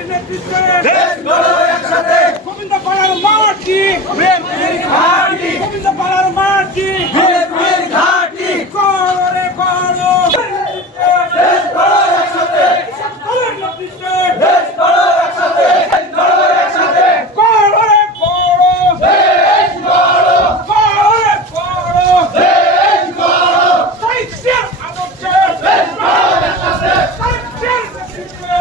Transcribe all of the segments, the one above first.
বিএনপির নেতৃত্বে দেশ গড়ো একসাথে। গোবিন্দ পাড়ার মাটি গোবিন্দ পাড়ার মাটি বিএনপির ঘাঁটি করো রে করো দেশ গড়ো একসাথে দলের নেতৃত্বে দেশ গড়ো একসাথে দেশ গড়ো একসাথে করো রে করো দেশ গড়ো করো রে করো দেশ গড়ো সাহিত্যের আদর্শে দেশ গড়ো একসাথে সাহিত্যের নেতৃত্বে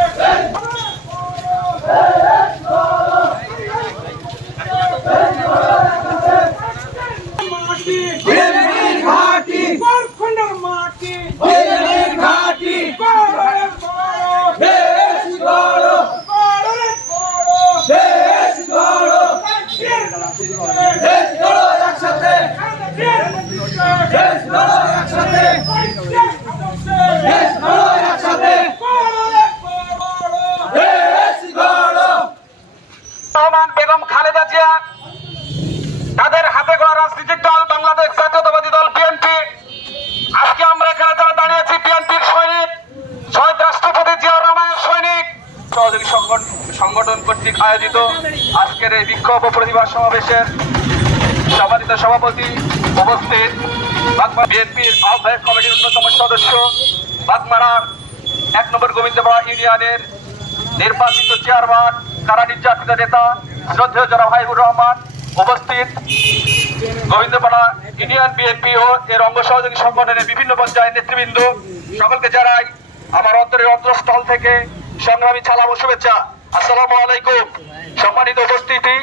মাটি বিএনপির ঘাঁটি ঝাড়খণ্ডের মাটি বিএনপির ঘাঁটি করো রে করো দেশ গড়ো করো রে করো দেশ গড়ো সাহিত্যের নেতৃত্বে দেশ গড়ো একসাথে সাহিত্যের নেতৃত্বে দেশ গড়ো একসাথে সাহিত্যের আদর্শে দেশ গড়ো একসাথে করো রে করো দেশ গড়ো রহমান বেগম খালেদা জিয়া তাদের হাতে গড়া রাজনৈতিক দল বাংলাদেশ জাতীয়তাবাদী দল বিএনপি আজকে আমরা এখানে যারা দাঁড়িয়েছি বিএনপির সৈনিক শহীদ রাষ্ট্রপতি জিয়াউর রহমানের সৈনিক সহযোগী সংগঠন সংগঠন কর্তৃক আয়োজিত আজকের এই বিক্ষোভ প্রতিবাদ সমাবেশের সম্মানিত সভাপতি উপস্থিত বিএনপির আহ্বায়ক কমিটির অন্যতম সদস্য বাগমারার এক নম্বর গোবিন্দপাড়া ইউনিয়নের নির্বাচিত চেয়ারম্যান, কারা নির্যাতিত নেতা, শ্রদ্ধেয় জনাব হাইবুর রহমান উপস্থিত। গোবিন্দপাড়া ইউনিয়ন বিএনপি ও এর অঙ্গ সহযোগী সংগঠনের বিভিন্ন পর্যায়ের নেতৃবৃন্দ, সকলকে জানাই আমার অন্তরের অন্তঃস্থল থেকে সংগ্রামী ছালাম শুভেচ্ছা। আসসালামু আলাইকুম। সম্মানিত উপস্থিতি,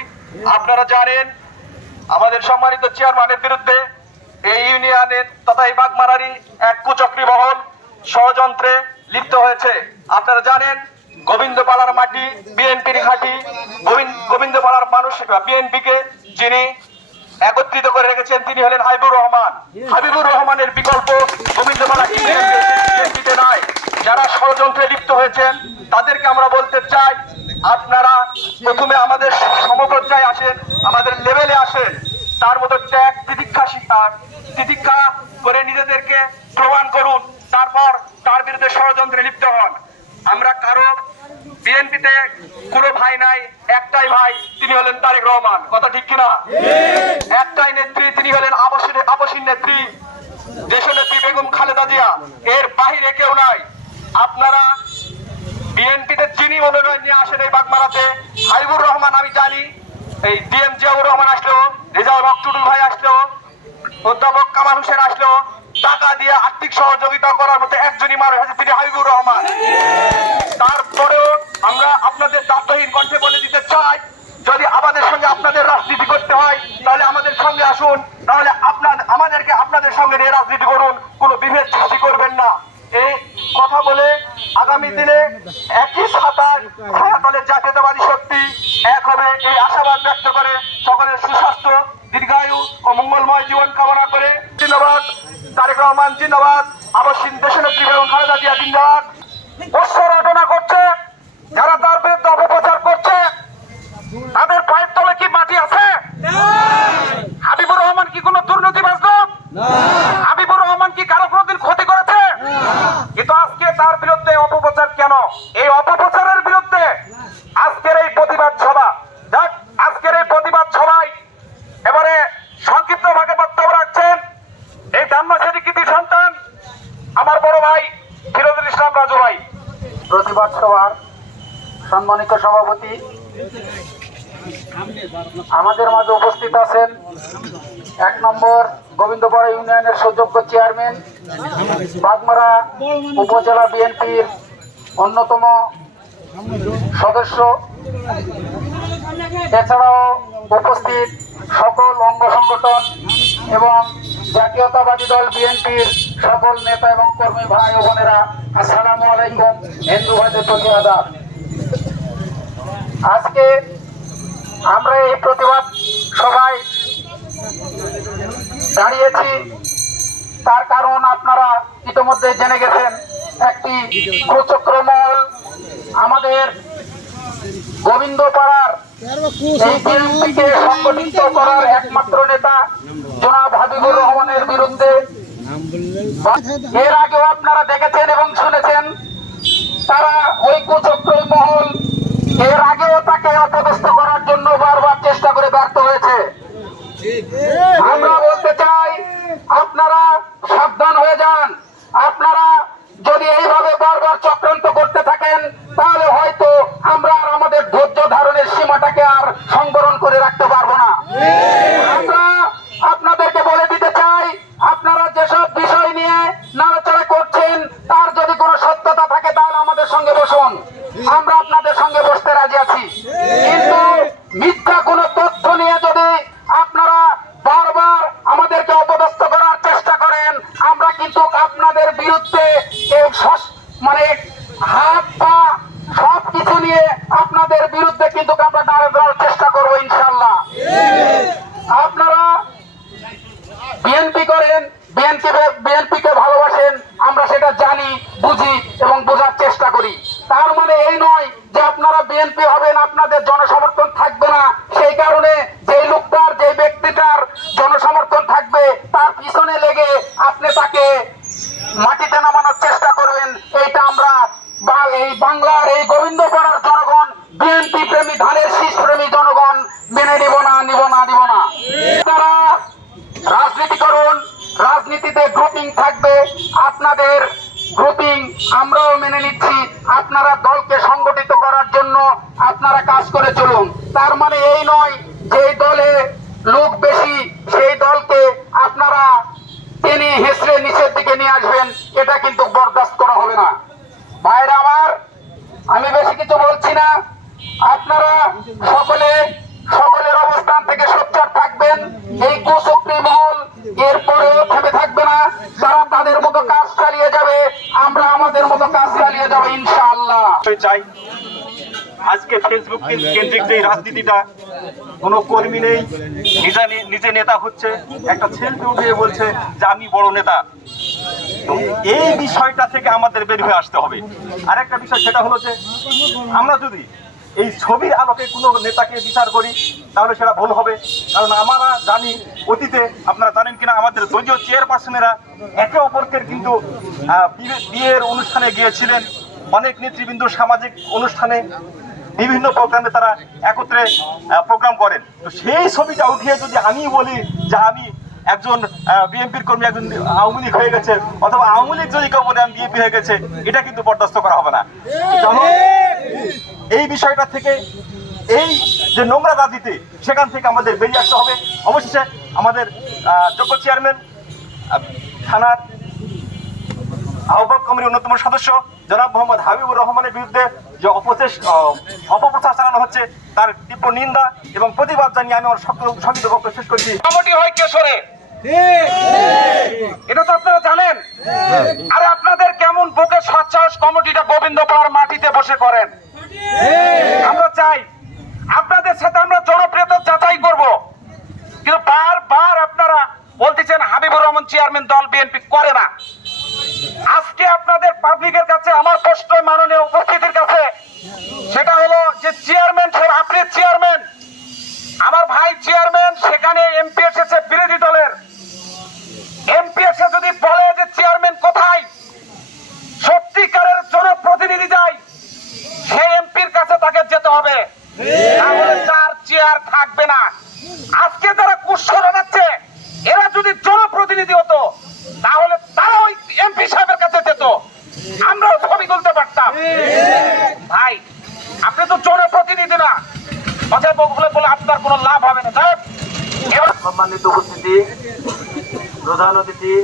আপনারা জানেন, আমাদের সম্মানিত চেয়ারম্যানের বিরুদ্ধে এই ইউনিয়নের তথা এই বাগমারারি এক কুচক্রী মহল ষড়যন্ত্রে লিপ্ত হয়েছে। আপনারা জানেন, গোবিন্দপাড়ার মাটি, বিএনপির ঘাঁটি, গোবিন্দ, গোবিন্দপাড়ার মানুষ বিএনপিকে যিনি একত্রিত করে রেখেছেন, তিনি হলেন হাবিবুর রহমান। হাবিবুর রহমানের বিকল্প গোবিন্দপাড়া নয় যারা ষড়যন্ত্রে লিপ্ত হয়েছেন, তাদেরকে আমরা বলতে চাই, আপনারা প্রথমে আমাদের সমপর্যায়ে আসেন, আমাদের লেভেলে আসেন। তার মতো ত্যাগ, তিতিক্ষা তিতিক্ষা করে নিজেদেরকে প্রমাণ করুন, তারপর তার বিরুদ্ধে ষড়যন্ত্রে লিপ্ত হন। আমরা কারও বিএনপিতে কোনো ভাই নাই, একটাই ভাই, তিনি হলেন তারেক রহমান। কথা ঠিক কিনা? একটাই নেত্রী, তিনি হলেন আবসীন আবসীন নেত্রী, দেশনেত্রী বেগম খালেদা জিয়া। এর বাহিরে কেউ নাই। আপনারা বিএনপিতে চিনি মনোনয়ন নিয়ে আসেন এই বাগমারাতে হাইবুর রহমান, আমি জানি, এই ডিএম জিয়াউর রহমান আসলেও, রেজাউল হক টুডুল ভাই আসলেও, অধ্যাপক কামাল হোসেন আসলেও, টাকা দিয়ে আর্থিক সহযোগিতা করার মতো একজনই মানুষ আছে, তিনি হাবিবুর রহমান। তারপরেও আমরা আপনাদের দায়িত্বহীন কণ্ঠে বলে দিতে চাই, যদি আমাদের সঙ্গে আপনাদের রাজনীতি করতে হয়, তাহলে আমাদের সঙ্গে আসুন, তাহলে আপনার আমাদেরকে আপনাদের সঙ্গে নিয়ে রাজনীতি করুন, কোনো বিভেদ সৃষ্টি করবেন না। কথা বলে আগামী দিনে একই সাঁতার ছায়াতলে যা দলের জাতীয়তাবাদী শক্তি এক হবে এই আশাবাদ ব্যক্ত করে সকলের সুস্বাস্থ্য, দীর্ঘায়ু ও মঙ্গলময় জীবন কামনা করে। জিন্দাবাদ, তারেক রহমান, জিন্দাবাদ। আবশ্যিন দেশনেত্রী বেগম খালেদা জিয়া, জিন্দাবাদ। অশ্ব রটনা করছে, যারা তার বিরুদ্ধে অপপ্রচার করছে তাদের পায়ের তলে কি মাটি আছে হাবিবুর রহমান কি কোনো দুর্নীতিবাজ লোক হাবিবুর রহমান কি কারও কোনোদিন ক্ষতি করেছে কিন্তু আজকে তার বিরুদ্ধে অপপ্রচার কেন এই অপপ্রচারের বিরুদ্ধে আজকের এই প্রতিবাদ সভা যাক আজকের এই প্রতিবাদ সভায় এবারে সংক্ষিপ্ত ভাগে বক্তব্য রাখছেন এই দাম্মাশালী কৃতি সন্তান আমার বড় ভাই ফিরোজুল ইসলাম রাজু ভাই প্রতিবাদ সভার সম্মানিত সভাপতি আমাদের মাঝে উপস্থিত আছেন এক নম্বর গোবিন্দপাড়া ইউনিয়নের সুযোগ্য চেয়ারম্যান, বাগমারা উপজেলা বিএনপির অন্যতম সদস্য। এছাড়াও উপস্থিত সকল অঙ্গ সংগঠন এবং জাতীয়তাবাদী দল বিএনপির সকল নেতা এবং কর্মী ভাই ও বোনেরা, আসসালামু আলাইকুম, হিন্দু ভাইদের প্রতি আদাব। আজকে আমরা এই প্রতিবাদ সভায় দাঁড়িয়েছি। তার কারণ আপনারা ইতিমধ্যে জেনে গেছেন, একটি কুচক্রমহল আমাদের গোবিন্দপাড়ার সংগঠিত করার একমাত্র নেতা জনাব হাবিবুর রহমানের বিরুদ্ধে। এর আগেও আপনারা দেখেছেন এবং শুনেছেন, তারা ওই কুচক্রী মহল এর আগেও আছি। বাংলার এই গোবিন্দপাড়ার জনগণ, বিএনপি প্রেমী ধানের শীষ প্রেমী জনগণ, মেনে নিব না নিব না নিব না। তারা রাজনীতি করুন, রাজনীতিতে গ্রুপিং থাকবে, আপনাদের গ্রুপিং আমরাও মেনে নিচ্ছি। আপনারা দলকে সংগঠিত করার জন্য আপনারা কাজ করে চাই। আজকে ফেসবুক কেন্দ্রিক যে রাজনীতিটা কোনো কর্মী নেই নিজে নিজে নেতা হচ্ছে একটা সেলফি উঠিয়ে বলছে যে আমি বড় নেতা। এই বিষয়টা থেকে আমাদের বের হয়ে আসতে হবে। আর একটা বিষয় সেটা হলো যে আমরা যদি এই ছবির আলোকে কোনো নেতাকে বিচার করি তাহলে সেটা ভুল হবে। কারণ আমরা জানি অতীতে আপনারা জানেন কিনা আমাদের দলীয় চেয়ারপারসনেরা একে অপরকে কিন্তু বিয়ের অনুষ্ঠানে গিয়েছিলেন। অনেক নেতৃবৃন্দ সামাজিক অনুষ্ঠানে বিভিন্ন প্রোগ্রামে তারা একত্রে প্রোগ্রাম করেন। তো সেই ছবিটা উঠিয়ে যদি আমি বলি যে আমি একজন বিএনপির কর্মী, একজন আওয়ামী লীগ হয়ে গেছে, অথবা আওয়ামী লীগ যদি কেউ বলে আমি বিএনপি হয়ে গেছে, এটা কিন্তু বরদাস্ত করা হবে না। এই বিষয়টা থেকে, এই যে নোংরা রাজনীতি, সেখান থেকে আমাদের বেরিয়ে আসতে হবে। অবশেষে আমাদের যোগ্য চেয়ারম্যান থানার আহ্বায়ক কমিটির অন্যতম সদস্য জনাব মোহাম্মদ হাবিবুর রহমানের বিরুদ্ধে যে অপচেষ অপপ্রচার চালানো হচ্ছে, তার তীব্র নিন্দা এবং প্রতিবাদ জানিয়ে আমি আমার সকল বক্তব্য শেষ করছি। কমিটি হয় কেশরে। এটা তো আপনারা জানেন। আরে আপনাদের কেমন বুকে সৎসাহস কমিটিটা গোবিন্দপাড়ার মাটিতে বসে করেন। আমরা চাই, আপনাদের সাথে আমরা জনপ্রিয়তা যাচাই করব। কিন্তু বারবার আপনারা বলতেছেন হাবিবুর রহমান চেয়ারম্যান দল বিএনপি করে না। আজকে আপনাদের পাবলিকের কাছে, আমার প্রশ্ন মাননীয় উপস্থিতির কাছে, সেটা হলো যে চেয়ারম্যান আপনি চেয়ারম্যান আমার ভাই চেয়ারম্যান সেখানে এমপি এসেছে বিরোধী দলের। এমপি এসে যদি বলে যে চেয়ারম্যান কোথায়, সত্যিকারের জনপ্রতিনিধি যায় সেই এমপির কাছে তাকে যেতে হবে। তাহলে তার চেয়ার থাকবে না। আজকে যারা জানাচ্ছে এরা যদি জনপ্রতিনিধি হতো, তাহলে তারা ওই এমপি যেত আমরাও ছবি তুলতে পারতাম। ভাই, আপনি তো জনপ্রতিনিধি না। কথা বলে বলে আপনার কোনো লাভ হবে না। এবার সম্মানিত উপস্থিতি, প্রধান অতিথি,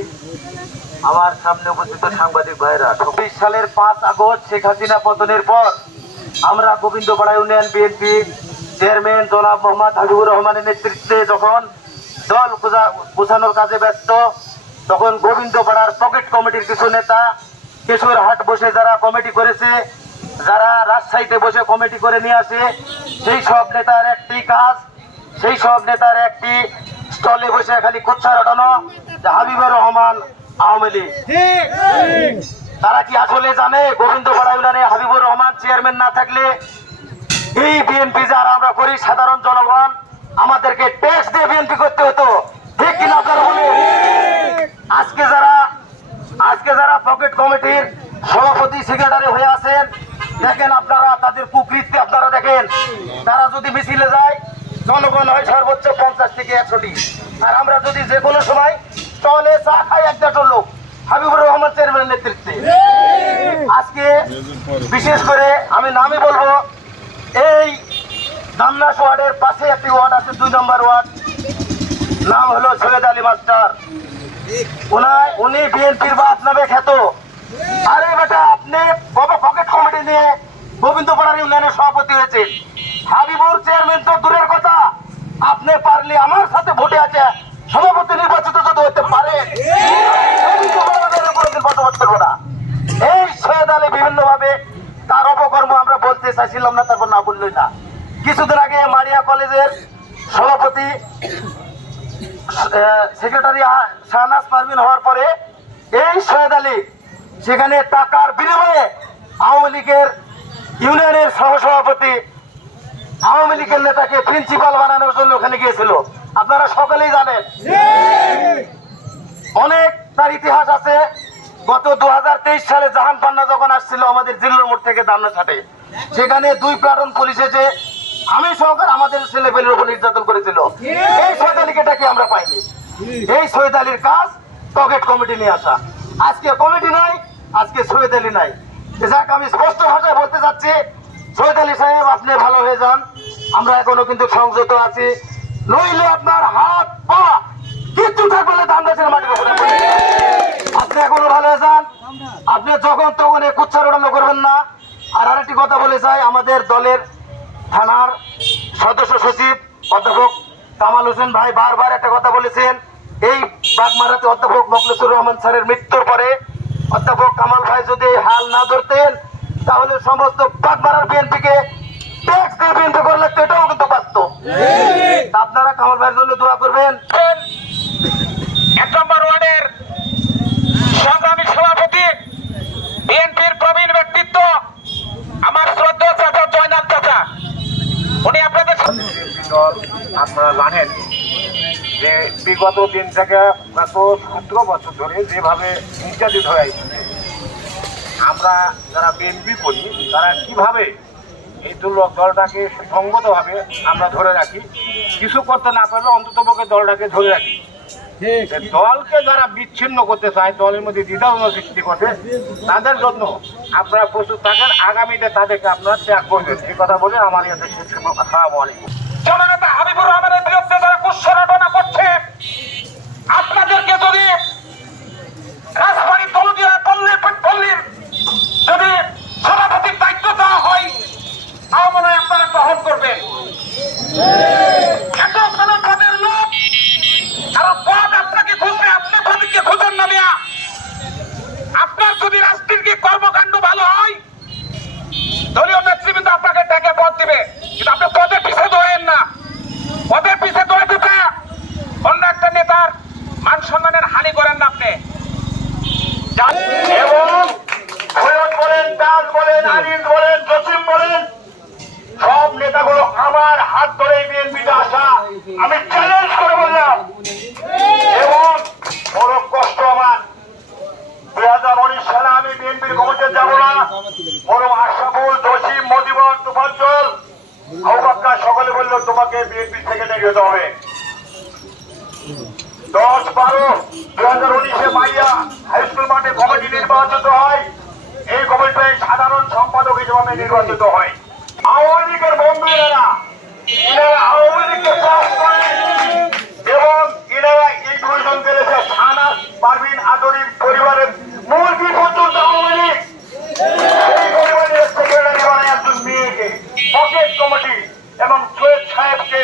আমার সামনে উপস্থিত সাংবাদিক ভাইরা চব্বিশ সালের পাঁচ আগস্ট শেখ হাসিনা পতনের পর আমরা গোবিন্দপাড়া ইউনিয়ন বিএনপি চেয়ারম্যান জনাব মোহাম্মদ হাবিবুর রহমানের নেতৃত্বে যখন দল গোছানোর কাজে ব্যস্ত, তখন গোবিন্দপাড়ার পকেট কমিটির কিছু নেতা কেশর হাট বসে যারা কমিটি করেছে, যারা রাজশাহীতে বসে কমিটি করে নিয়ে আসে, সেই সব নেতার একটি কাজ, সেই সব নেতার একটি স্টলে বসে খালি কোচ্ছা রটানো হাবিবুর রহমান আওয়ামী লীগ। তারা কি আসলে জানে? গোবিন্দ ইউনিয়নে হাবিবুর রহমান চেয়ারম্যান না থাকলে এই বিএনপি যারা আমরা করি, সাধারণ জনগণ, আমাদেরকে ট্যাক্স দিয়ে বিএনপি করতে হতো। ঠিক কিনা আপনারা বলে আজকে যারা আজকে যারা পকেট কমিটির সভাপতি সেক্রেটারি হয়ে আছেন, দেখেন আপনারা তাদের কুকৃত্যে আপনারা দেখেন। তারা যদি মিছিলে যায়, জনগণ হয় সর্বোচ্চ পঞ্চাশ থেকে একশোটি। আর আমরা যদি যে কোনো সময় চলে চা খাই এক দেড়শো লোক, হাবিবুর রহমান চেয়ারম্যানের নেতৃত্বে। আজকে বিশেষ করে আমি নামই বলব, এই দামনাস ওয়ার্ডের পাশে একটি ওয়ার্ড আছে, দুই নম্বর ওয়ার্ড। নাম হলো সৈয়দ আলী মাস্টার। ওনার উনি বিএনপির বাদ নামে খ্যাত। আরে বেটা, আপনি বাবা পকেট কমিটি নিয়ে গোবিন্দপাড়ার ইউনিয়নের সভাপতি হয়েছে হাবিবুর চেয়ারম্যান তো দূরের কথা। আপনি পারলে আমার সাথে ভোটে আছে। সভাপতি নির্বাচিত যদি হতে পারে বসবাস এই সৈয়দ আলী বিভিন্ন ভাবে তার অপকর্ম আমরা বলতে চাইছিলাম না, তারপর না বললই না। কিছুদিন আগে মারিয়া কলেজের সভাপতি সেক্রেটারি শাহনাজ পারভিন হওয়ার পরে এই সৈয়দ আলী, সেখানে টাকার বিনিময়ে আওয়ামী লীগের ইউনিয়নের সহসভাপতি, আওয়ামী লীগের নেতাকে প্রিন্সিপাল বানানোর জন্য ওখানে গিয়েছিল। আপনারা সকলেই জানেন। অনেক তার ইতিহাস আছে। গত দু হাজার তেইশ সালে জাহান পান্না যখন আসছিল আমাদের জিল্লুর মোড় থেকে দামনা ছাটে সেখানে দুই প্লাটুন পুলিশ এসে আমি সহকার আমাদের ছেলে পেলের উপর নির্যাতন করেছিল। এই সৈয়দ আলীকে আমরা পাইনি। এই সৈয়দ কাজ পকেট কমিটি নিয়ে আসা। আজকে কমিটি নাই, আজকে সৈয়দ নাই। যাক, আমি স্পষ্ট ভাষায় বলতে চাচ্ছি, সৈয়দ সাহেব, আপনি ভালো হয়ে যান। আমরা এখনও কিন্তু সংযত আছি। নইলে আপনার হাত পা কিচ্ছু থাকবে না ধান গাছের মাটির উপরে আপনি এখনও ভালো হয়ে যান। আপনি যখন তখন কুচ্ছার ওড়ানো করবেন না। আর আরেকটি কথা বলে চাই আমাদের দলের থানার সদস্য সচিব অধ্যাপক কামাল হোসেন ভাই বারবার একটা কথা বলেছেন। এই বাগমারাতে অধ্যাপক মখলেসুর রহমান স্যারের মৃত্যুর পরে অধ্যাপক কামাল ভাই যদি হাল না ধরতেন তাহলে সমস্ত বাগমারার বিএনপিকে ট্যাক্স দিয়ে বিএনপি করে লাগতো এটাও কিন্তু পারত আপনারা কামাল ভাইয়ের জন্য দোয়া করবেন। এক নম্বর ওয়ার্ডের সংগ্রামী সভাপতি বিএনপির প্রবীণ ব্যক্তিত্ব আমার শ্রদ্ধা চাচা জয়নাল চাচা উনি আপনাদের সামনে- দল আপনারা জানেন যে বিগত দিন থেকে গত সতেরো বছর ধরে যেভাবে নির্যাতিত হয়ে আসছে আমরা যারা বিএনপি করি তারা কীভাবে এই দুর্লভ দলটাকে সঙ্গতভাবে আমরা ধরে রাখি? কিছু করতে না পারলে অন্তত পক্ষে দলটাকে ধরে রাখি। দলকে যারা বিচ্ছিন্ন করতে চায় দলের মধ্যে দ্বিধাদ্বন্দ্ব সৃষ্টি করবে তাদের জন্য আপনারা প্রস্তুত থাকেন। আগামীতে তাদেরকে আপনারা ত্যাগ করবেন। এই কথা বলে আমার কাছে। আসসালামু আলাইকুম। যদি রাজবাড়ি দায়িত্ব দেওয়া হয় তাও মনে হয় আপনারা গ্রহণ করবেন। এত কোন পদের লোক আর পদ আপনাকে খুঁজবে আপনি পদকে খুঁজুন না মিয়া আপনার যদি রাজনীতির কর্মকাণ্ড ভালো হয় দলীয় নেতৃবৃন্দ আপনাকে ডেকে পদ দিবে কিন্তু আপনি পদের পিছিয়ে দৌড়েন না পদের পিছিয়ে দৌড়ে দিতে অন্য একটা নেতার মান সম্মানের হানি করেন না আপনি যা- এবং সৈয়দ বলেন দাস বলেন আনিস বলেন জসিম বলেন সব নেতাগুলো আমার হাত ধরে বিএনপিতে আসা আমি চ্যালেঞ্জ করে বললাম এবং বড় কষ্ট আমার দুই হাজার উনিশ সালে আমি বিএনপির কমিটিতে যাব না বরং আশাফুল জসিম মদিবর তুফাজ্জল আউবাক্কা সকলে বলল তোমাকে বিএনপি সেক্রেটারি হতে হবে দশ বারো দুই হাজার উনিশে মাইয়া মাঠে কমিটি নির্বাচিত হয়। এই কমিটিতে সাধারণ সম্পাদক হিসেবে নির্বাচিত হয়। আওয়ামী লীগের বন্ধুরা, ইনারা আওয়ামী লীগকে এবং ইনারা এই দুইজন থানা পারভিন আদরির পরিবারের মুরগি পর্যন্ত আওয়ামী লীগ। পকেট কমিটি এবং সৈয়দ সাহেবকে।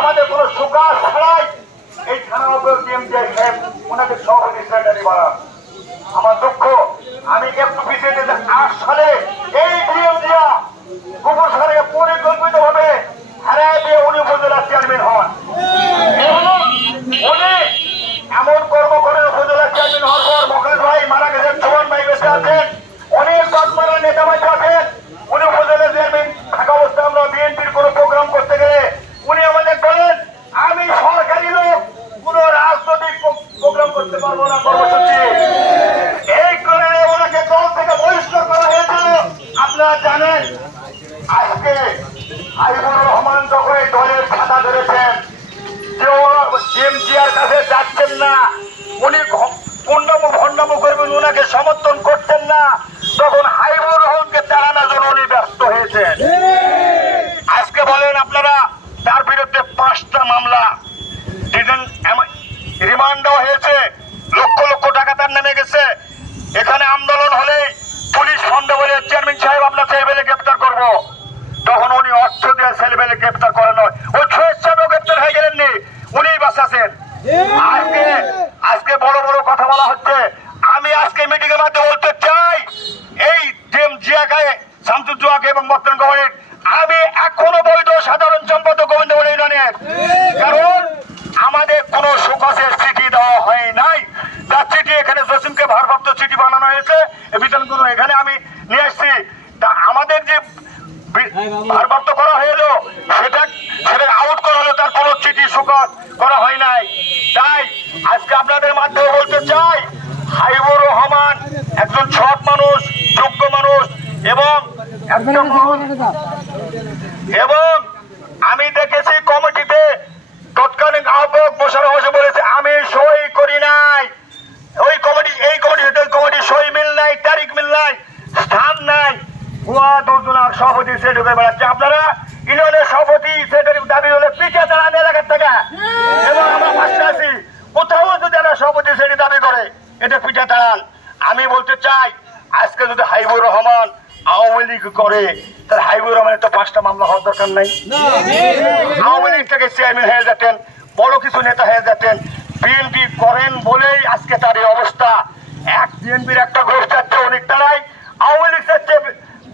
আমাদের কোনো সুকাশ ছাড়াই এই ওনাকে সহকারী সেক্রেটারি বানান। আমার দুঃখ, আমি একটু পিছিয়ে দিতে আট সালে এই ডিএমজিয়া গোপন সারে পরিকল্পিত ভাবে হারায় দিয়ে উনি উপজেলা চেয়ারম্যান হন এবং উনি এমন কর্ম করেন উপজেলা চেয়ারম্যান হওয়ার পর মখলেস ভাই মারা গেছেন সুমন ভাই বেঁচে আছেন অনেক বাগমারা নেতা বাইতে আছেন উনি উপজেলা চেয়ারম্যান থাকা অবস্থায় আমরা বিএনপির কোনো প্রোগ্রাম করতে গেলে উনি আমাদের বলেন আমি সরকারি লোক কোন রাজনৈতিক প্রোগ্রাম করতে পারব না কর্মসূচি এই কারণে ওনাকে দল থেকে বহিষ্কার করা হয়েছে আপনারা জানেন আজকে হাইবুর রহমান যখন এই দলের খাতা ধরেছেন যে ও এমজিআর কাছে যাচ্ছেন না উনি পণ্ডম ভণ্ডম করবেন ওনাকে সমর্থন করছেন না তখন হাইবুর রহমানকে তাড়ানোর জন্য উনি ব্যস্ত হয়েছেন আজকে বলেন আপনারা তার বিরুদ্ধে পাঁচটা মামলা ডিটেন- এম- রিমান্ড দেওয়া হয়েছে লক্ষ লক্ষ টাকা তার নেমে গেছে এখানে আন্দোলন হলেই পুলিশ ফন্ড বলে চেয়ারম্যান সাহেব আমরা ছেলেবেলে গ্রেপ্তার করব তখন উনি অর্থ দিয়ে ছেলেবেলে গ্রেপ্তার করে নয় ওই ছয়ের সাহেবও গ্রেপ্তার হয়ে গেলেননি উনিই বাঁচাছেন আজকে আজকে বড় বড় কথা বলা হচ্ছে আমি আজকে মিটিং এর মাধ্যমে বলতে চাই এই জেম জিয়াকে শামসুজ্জোয়াকে এবং বর্তমান গভর্নমেন্ট আমি এখনও বৈধ সাধারণ সম্পাদক গোবিন্দ বলে ইউনিয়নের কারণ আমাদের কোনো সুখসের চিঠি দেওয়া হয় নাই তার চিঠি এখানে জসিমকে ভারপ্রাপ্ত চিঠি বানানো হয়েছে। এ বিতরণ এখানে আমি নিয়ে আসছি। তা আমাদের যে ভারপ্রাপ্ত করা হলো সেটা সেটা আউট করা হলো তার কোনো চিঠি সুখস করা হয় নাই। তাই আজকে আপনাদের মাধ্যমে বলতে চাই হাইবুর রহমান একজন সৎ মানুষ যোগ্য মানুষ এবং একটা মানুষ এবং আমি দেখেছি কমিটিতে তৎকালীন আহ্বায়ক মোশারফ হোসেন বলেছে আমি সই করি নাই ওই কমিটি এই কমিটি ওই কমিটি সই মিল নাই তারিখ মিল নাই স্থান নাই ভুয়া দুর্জনার সভাপতি সে ঢুকে বেড়াচ্ছে আপনারা ইউনিয়নের সভাপতি সেটার দাবি হলে পিঠে দাঁড়ান এলাকার থেকে এবং আমরা পাশে আছি কোথাও যদি একটা সভাপতি সেটি দাবি করে এটা পিঠে দাঁড়ান। আমি বলতে চাই, আজকে যদি হাইবুর রহমান আওয়ামী লীগ করে, তাহলে হাইবুর রহমানের তো পাঁচটা মামলা হওয়ার দরকার নাই। আওয়ামী লীগ থেকে চেয়ারম্যান হয়ে যেতেন, বড় কিছু নেতা হয়ে যেতেন, বিএনপি করেন বলেই আজকে তার এই অবস্থা। এক বিএনপির একটা গোষ্ঠ যাচ্ছে অনেকটা নাই আওয়ামী লীগ যাচ্ছে,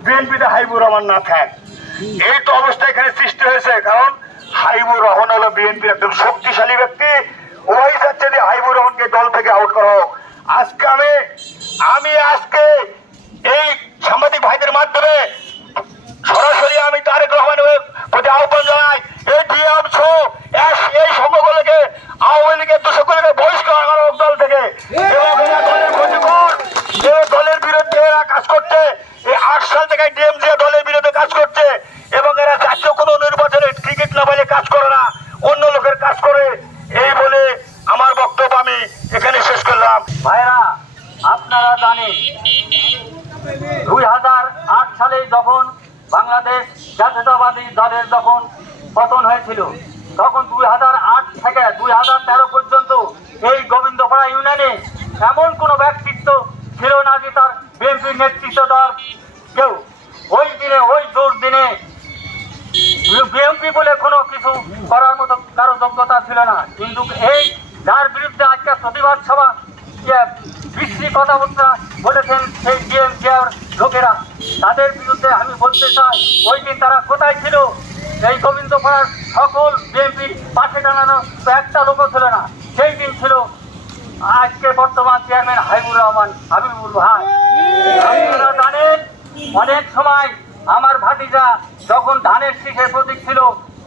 বিএনপিতে হাইবুর রহমান না থাক। এই তো অবস্থা এখানে সৃষ্টি হয়েছে, কারণ হাইবুর রহমান হলো বিএনপির একজন শক্তিশালী ব্যক্তি। ওই চাচ্ছে যে হাইবুর রহমানকে দল থেকে আউট করা হোক। আজকে আমি আমি আজকে এই সাংবাদিক ভাইদের মাধ্যমে সরাসরি আমি তারেক রহমানের প্রতি আহ্বান জানাই এই ডিএম ছো এই সংঘগুলোকে আওয়ামী লীগের দোষগুলোকে বহিষ্কার করা হোক দল থেকে এবং এরা দলের ক্ষতিকর যে দলের বিরুদ্ধে এরা কাজ করছে এই আট সাল থেকে ডিএমসি দলের বিরুদ্ধে কাজ করছে এবং এরা জাতীয় কোনো নির্বাচনে টিকিট না পেলে কাজ করে না অন্য লোকের কাজ করে এই বলে আমার বক্তব্য আমি এখানে শেষ করলাম ভাইরা আপনারা জানেন দুই হাজার আট সালে যখন বাংলাদেশ জাতীয়তাবাদী দলের যখন পতন হয়েছিল তখন দুই হাজার আট থেকে দুই হাজার তেরো পর্যন্ত এই গোবিন্দপাড়া ইউনিয়নে এমন কোনো ব্যক্তিত্ব ছিল না যে তার বিএনপির নেতৃত্ব দেওয়ার কেউ দিনে ওই জোর দিনে বিএনপি বলে কোনো কিছু করার মতো কারও যোগ্যতা ছিল না। কিন্তু এই যার বিরুদ্ধে আজকে প্রতিবাদ সভা ইয়ে, বিশ্রী কথাবার্তা বলেছেন সেই ডিএমজিআর লোকেরা তাদের বিরুদ্ধে আমি বলতে চাই ওই দিন তারা কোথায় ছিল? এই গোবিন্দ পাড়ার সকল বিএনপির পাশে দাঁড়ানো একটা লোকও ছিল না। সেই দিন ছিল আজকে বর্তমান চেয়ারম্যান হাবিবুর রহমান হাবিবুর ভাই আপনারা জানেন অনেক সময় আমার ভাতিজা যখন ধানের শীষের প্রতীক ছিল,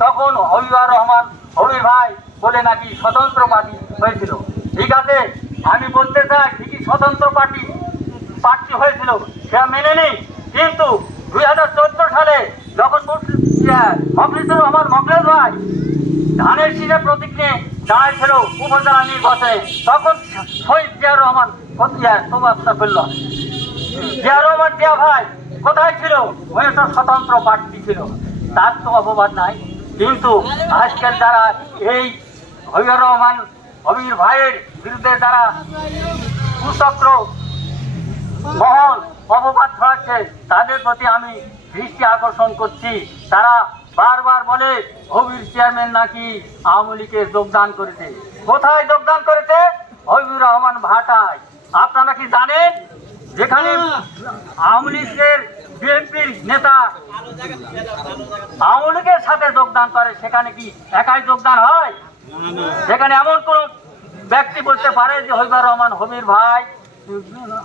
তখন হবিবার রহমান হবি ভাই বলে নাকি স্বতন্ত্র পার্টি হয়েছিল। ঠিক আছে, আমি বলতে চাই, ঠিকই স্বতন্ত্র পার্টি প্রার্থী হয়েছিল সেটা মেনে নেই। কিন্তু দুই হাজার চোদ্দ সালে যখন মকলিসুর রহমান মকলেশ ভাই ধানের শীষের প্রতীক নিয়ে দাঁড়াইছিল উপজেলা নির্বাচনে, তখন শহীদ জিয়া রহমান প্রবাসটা ফেলল জিয়া রহমান, জিয়া ভাই কোথায় ছিল ওই একটা স্বতন্ত্র প্রার্থী ছিল। তার তো অপবাদ নাই। কিন্তু আজকাল যারা এই হবির রহমান হবির ভাইয়ের বিরুদ্ধে যারা কুচক্র মহল অপবাদ ছড়াচ্ছে তাদের প্রতি আমি দৃষ্টি আকর্ষণ করছি। তারা বারবার বলে হবির চেয়ারম্যান নাকি আওয়ামী লীগে যোগদান করেছে। কোথায় যোগদান করেছে? হবিবুর রহমান ভাটায়। আপনারা কি জানেন? যেখানে আওয়ামী লীগের বিএনপির নেতা। আওয়ামী লীগের সাথে যোগদান করে, সেখানে কি একাই যোগদান হয়? সেখানে এমন কোন ব্যক্তি বলতে পারে যে হবিবুর রহমান হবির ভাই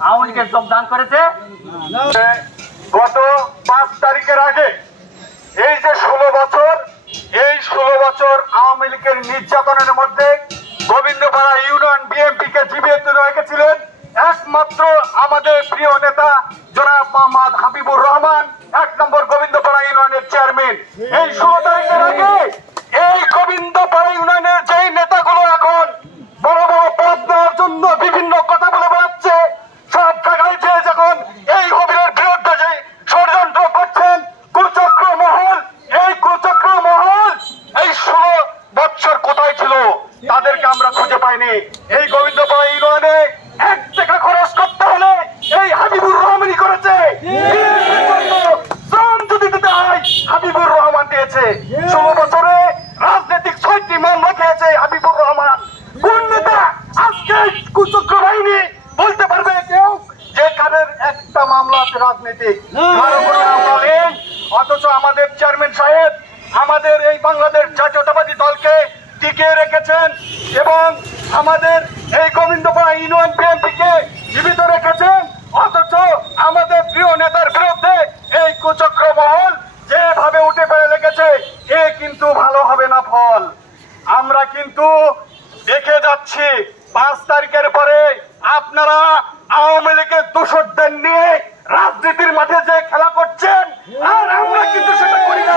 আওয়ামী লীগের যোগদান করেছে? গত পাঁচ তারিখের আগে এই যে ষোলো বছর, এই ষোলো বছর আওয়ামী লীগের নির্যাতনের মধ্যে গোবিন্দপাড়া ইউনিয়ন বিএনপি কে জীবিত রেখেছিলেন। একমাত্র আমাদের প্রিয় নেতা জনাব মোহাম্মদ হাবিবুর রহমান, এক নম্বর গোবিন্দপাড়া ইউনিয়নের চেয়ারম্যান। এই ষোলো তারিখের আগে এই গোবিন্দ অথচ চেয়ারম্যান সাহেব, আমাদের এই বাংলাদেশ জাতীয়তাবাদী দলকে টিকিয়ে রেখেছেন এবং আমাদের এই গোবিন্দপাড়া ইউনিয়ন বিএনপিকে জীবিত রেখেছেন। অথচ আমাদের প্রিয় নেতার বিরুদ্ধে এই কুচক্র মহল যেভাবে উঠে পড়ে লেগেছে, এ কিন্তু ভালো হবে না ফল। আমরা কিন্তু দেখে যাচ্ছি, পাঁচ তারিখের পরে আপনারা আওয়ামী লীগের দোষরদের নিয়ে রাজনীতির মাঠে যে খেলা আর আমরা কিন্তু সেটা করি না।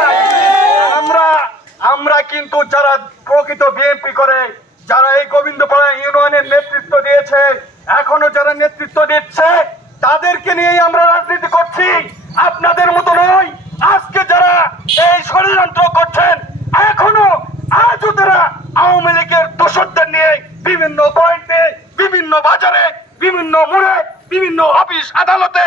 আমরা আমরা কিন্তু যারা প্রকৃত বিএনপি করে যারা এই গোবিন্দপাড়া ইউনিয়নের নেতৃত্ব দিয়েছে এখনও যারা নেতৃত্ব দিচ্ছে তাদেরকে নিয়েই আমরা রাজনীতি করছি। আপনাদের মতো নয় আজকে যারা এই ষড়যন্ত্র করছেন এখনও আজও তারা আওয়ামী লীগের দোষরদের নিয়ে বিভিন্ন পয়েন্টে বিভিন্ন বাজারে বিভিন্ন মোড়ে বিভিন্ন অফিস আদালতে